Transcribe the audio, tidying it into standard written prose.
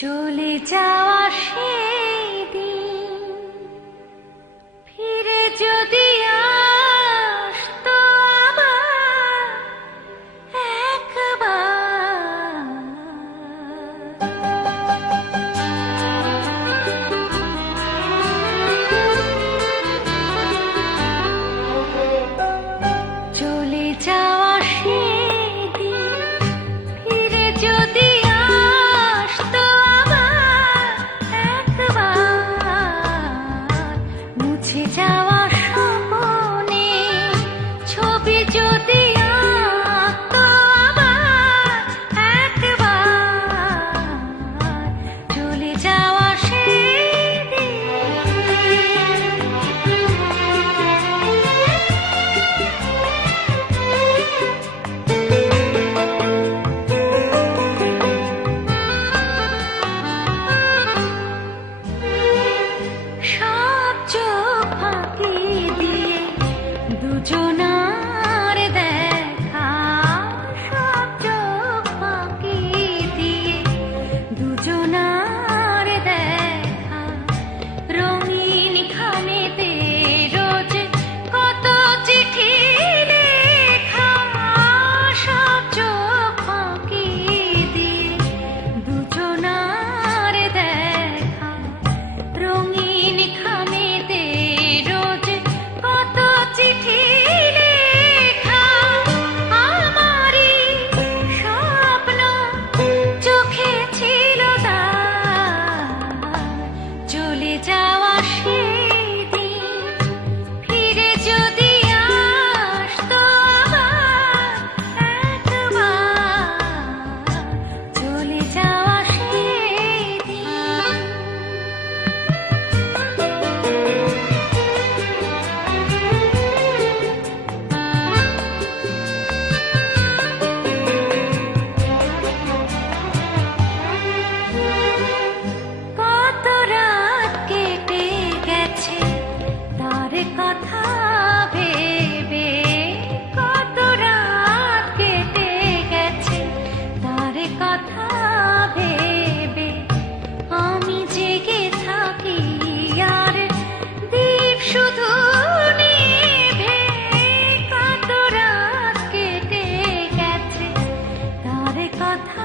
চলে যাওয়া সেই দিন ফিরে যদি আসতো আবার একবার, চলে যাওয়া সেই দিন ফিরে যদি আসতো আবার একবার, মুছে যাওয়া স্বপ্নে ছবি যদি আঁকতো আবার একবার, চলে যাওয়া সেই সব চোখ ফাঁকি দিয়ে দুজনার দেখা, সব চোখ ফাঁকি দিয়ে দুজনার দেখা, রঙিন খামেতে রোজ কত চিঠি লেখা, সব চোখ ফাঁকি দিয়ে দুজনার দেখা, রঙিন খামেতে রোজ কত চিঠি লেখা, আমারই স্বপ্ন চোখে ছিল তার, চলে যাওয়া সেই দিন ফিরে যদি আসতো আবার একবার, চলে যাওয়া সেই দিন। কত রাত কেটে গেছে তার কথা ভেবে, কত রাত কেটে গেছে তার কথা ভেবে, আমি জেগে থাকি আর দীপ শুধু নিভে, কত রাত কেটে গেছে তার কথা